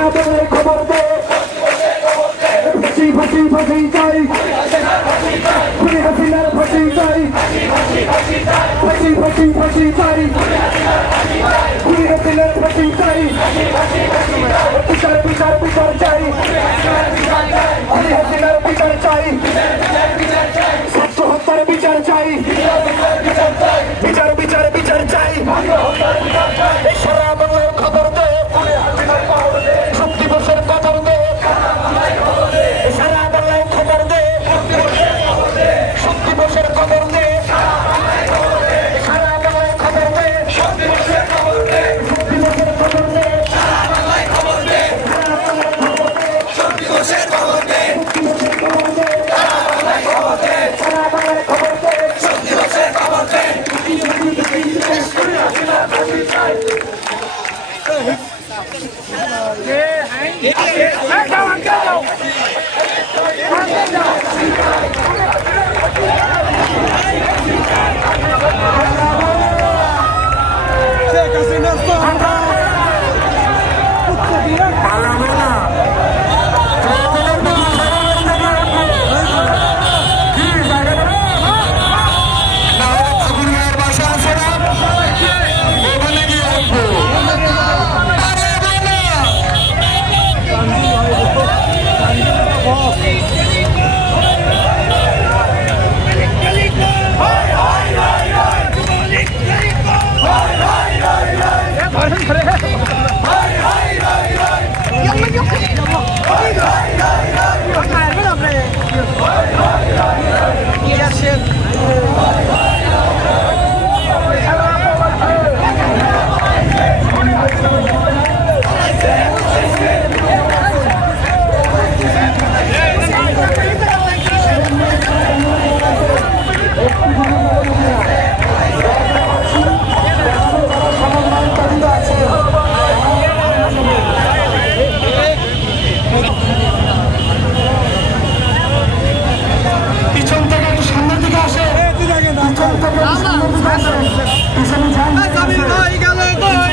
সারা বাংলায় খবর দে ফাঁসি ফাঁসি ফাঁসি চাই খুনি হাসিনার ফাঁসি চাই ফাঁসি ফাঁসি ফাঁসি চাই খুনি হাসিনার ফাঁসি চাই বিচার বিচার বিচার চাই খুনি হাসিনার বিচার চাই ছাত্র হত্যার বিচার চাই বিচার বিচার বিচার চাই সারা বাংলায় খবর দে শোক দিবসের খবর দে সারা বাংলায় খবর দে শোক দিবসের খবর দে সারা বাংলায় খবর দে শোক দিবসের খবর দে শোক দিবসের খবর দে সারা বাংলায় খবর দে শোক দিবসের খবর দে সারা বাংলায় খবর দে সারা বাংলায় খবর দে শোক দিবসের খবর দে Samir Bhai galo